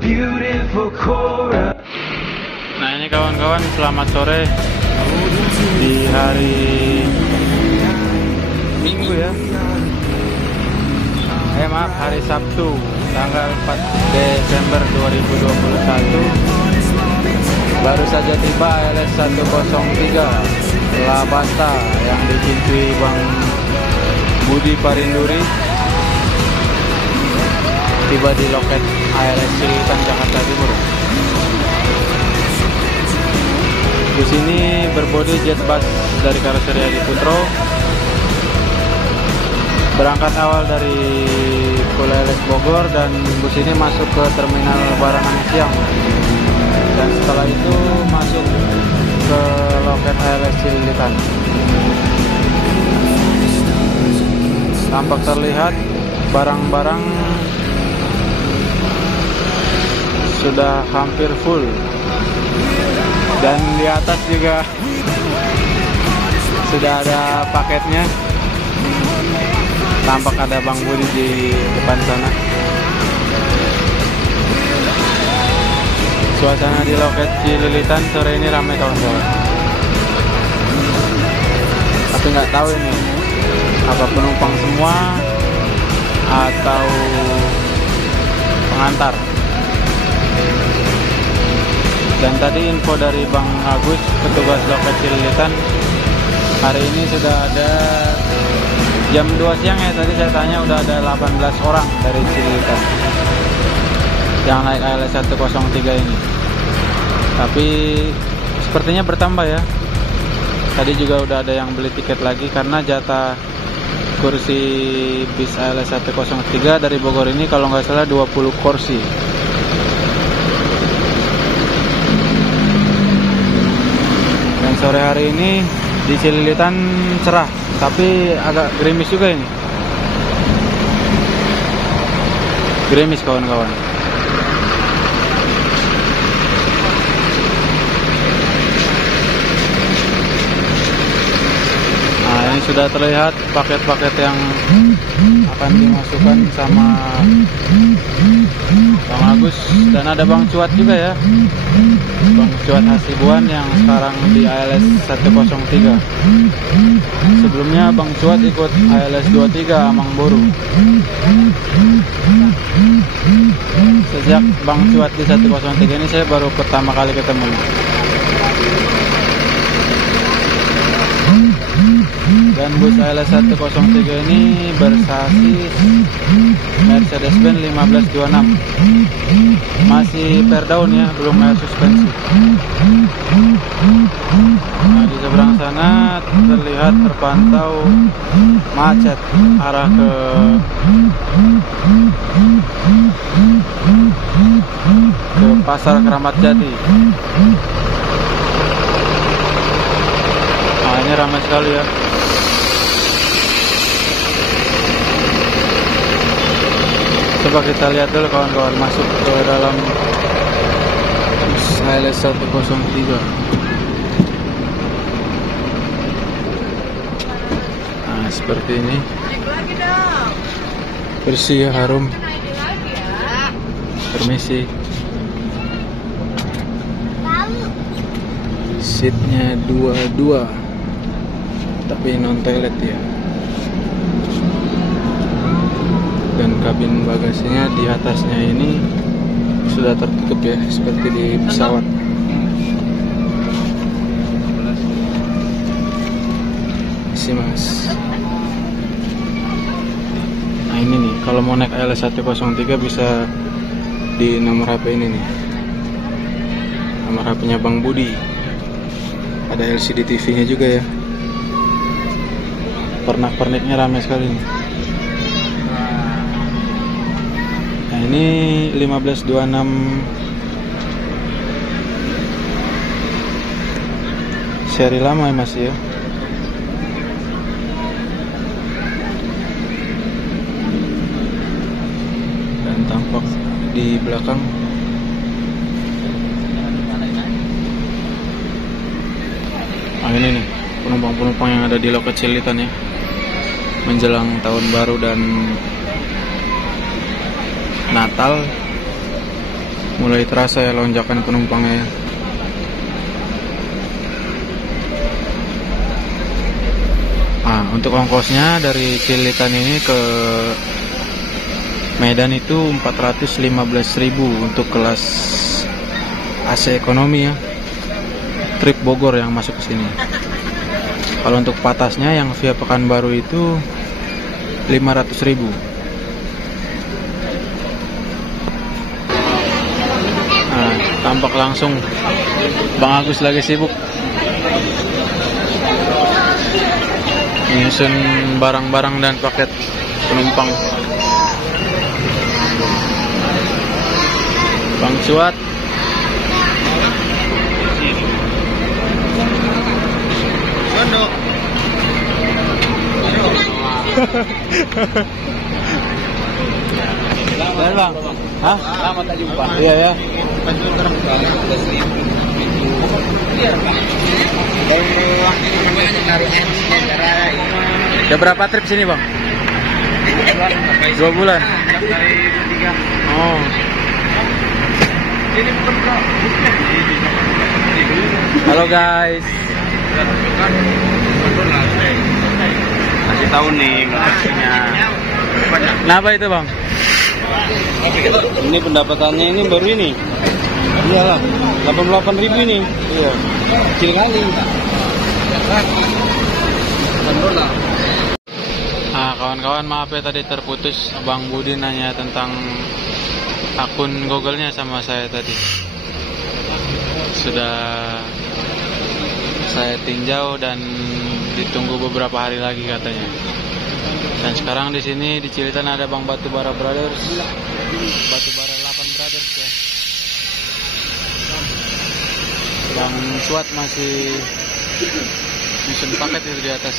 beautiful chorus. Nah ini kawan-kawan, selamat sore di hari Minggu ya. Maaf, hari Sabtu tanggal 4 Desember 2021. Baru saja tiba ALS 103 Labasta yang dicincui Bang Budi Parinduri. Tiba di loket ALS Cililitan, Jakarta Timur. Bus ini berbodi jet bus dari karoseri Adi Putro. Berangkat awal dari Pulau ALS Bogor dan bus ini masuk ke terminal Baranang Siang. Dan setelah itu masuk ke loket ALS Cililitan. Tampak terlihat barang-barang sudah hampir full, dan di atas juga sudah ada paketnya. Tampak ada Bang Budi di depan sana. Suasana di loket Cililitan sore ini ramai kawan-kawan. Tapi nggak tahu ini apa penumpang semua atau pengantar. Dan tadi info dari Bang Agus, petugas loket Cililitan, hari ini sudah ada jam 2 siang ya, tadi saya tanya udah ada 18 orang dari Cililitan yang naik ALS 103 ini. Tapi sepertinya bertambah ya. Tadi juga udah ada yang beli tiket lagi karena jatah kursi bis ALS 103 dari Bogor ini kalau nggak salah 20 kursi. Dan sore hari ini di Cililitan cerah, tapi agak gerimis juga ini. Gerimis kawan-kawan. Nah ini sudah terlihat paket-paket yang akan dimasukkan sama Bang Agus. Dan ada Bang Cuat juga ya, Bang Cuat Hasibuan yang sekarang di ALS 103. Sebelumnya Bang Cuat ikut ALS 23 Amang Boru. Sejak Bang Cuat di 103 ini saya baru pertama kali ketemu. Dan bus ALS 103 ini bersasis Mercedes-Benz 1526. Masih per daun ya, belum air suspensi. Nah, di seberang sana terlihat terpantau macet arah ke Pasar Keramat Jati. Nah, ini ramai sekali ya. Coba kita lihat dulu kawan-kawan, masuk ke dalam bus ALS 103. Nah, seperti ini. Bersih, harum. Permisi. Seatnya 22, tapi non toilet ya. Dan kabin bagasinya di atasnya ini sudah tertutup ya, seperti di pesawat. Isi mas. Nah ini nih, kalau mau naik ALS 103 bisa di nomor HP ini nih. Nomor HP-nya Bang Budi. Ada LCD TV-nya juga ya. Pernak-perniknya ramai sekali nih. Ini 1526 seri lama ya masih ya. Dan tampak di belakang ini nih penumpang-penumpang yang ada di loket Cililitan ya, menjelang tahun baru dan Natal. Mulai terasa ya lonjakan penumpangnya. Nah, untuk ongkosnya dari Cililitan ini ke Medan itu 415.000 untuk kelas AC ekonomi ya. Trip Bogor yang masuk ke sini. Kalau untuk patasnya yang via Pekanbaru itu 500.000. Nah, tampak langsung Bang Agus lagi sibuk nyusun barang-barang dan paket penumpang. Bang Cuat dan Bang, hah? Lama tak jumpa. Iya ya. Udah berapa trip sini Bang? 2 bulan. Oh. Halo guys. Kasih tahu nih maksudnya. Kenapa itu Bang? Ini pendapatannya ini baru ini. Iyalah, 88.000 ini. Iya. Kecil kali. Nah, kawan-kawan maaf ya tadi terputus. Bang Budi nanya tentang akun Google-nya sama saya tadi. Sudah saya tinjau dan ditunggu beberapa hari lagi katanya. Dan sekarang di sini di Cililitan ada Bang Batubara Brothers, Batubara 8 Brothers ya. Bang Suat masih nyusun paket itu di atas.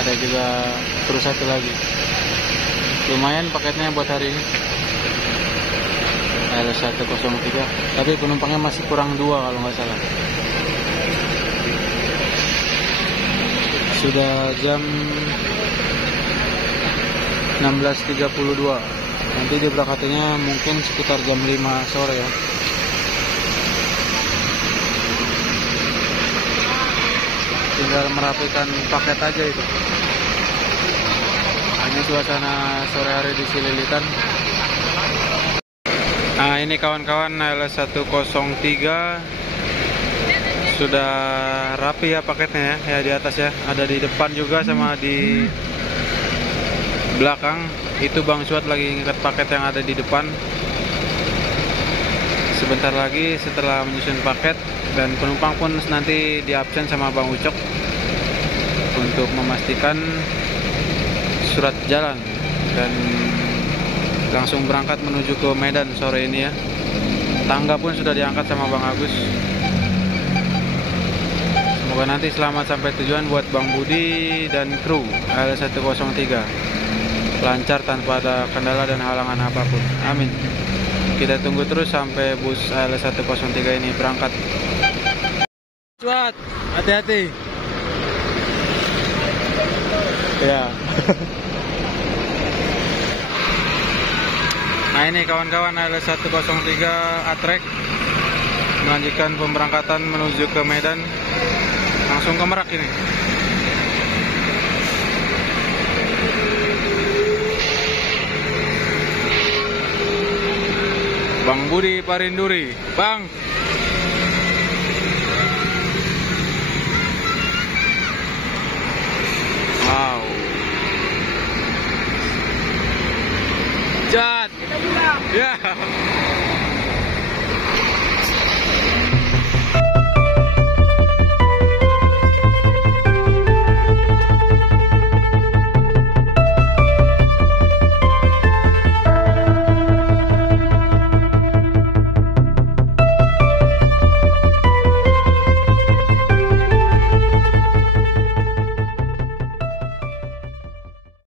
Ada juga terus satu lagi. Lumayan paketnya buat hari ini. L103. Tapi penumpangnya masih kurang 2 kalau nggak salah. Sudah jam 16.32. Nanti diberangkatnya mungkin sekitar jam 5 sore ya. Tinggal merapikan paket aja itu. Ini suasana sore hari di Cililitan. Nah, ini kawan-kawan L103 sudah rapi ya paketnya ya di atas ya. Ada di depan juga sama di belakang. Itu Bang Suat lagi ngikat paket yang ada di depan. Sebentar lagi setelah menyusun paket dan penumpang pun nanti di absen sama Bang Ucok untuk memastikan surat jalan dan langsung berangkat menuju ke Medan sore ini ya. Tangga pun sudah diangkat sama Bang Agus. Semoga nanti selamat sampai tujuan buat Bang Budi dan kru L103. Lancar tanpa ada kendala dan halangan apapun. Amin. Kita tunggu terus sampai bus L103 ini berangkat. Cuat, hati-hati. Ya. Nah, ini kawan-kawan L103 Atrek melanjutkan pemberangkatan menuju ke Medan, langsung ke Merak ini. Bang Budi Parinduri, Bang. Wow. Cat. Kita pulang. Ya.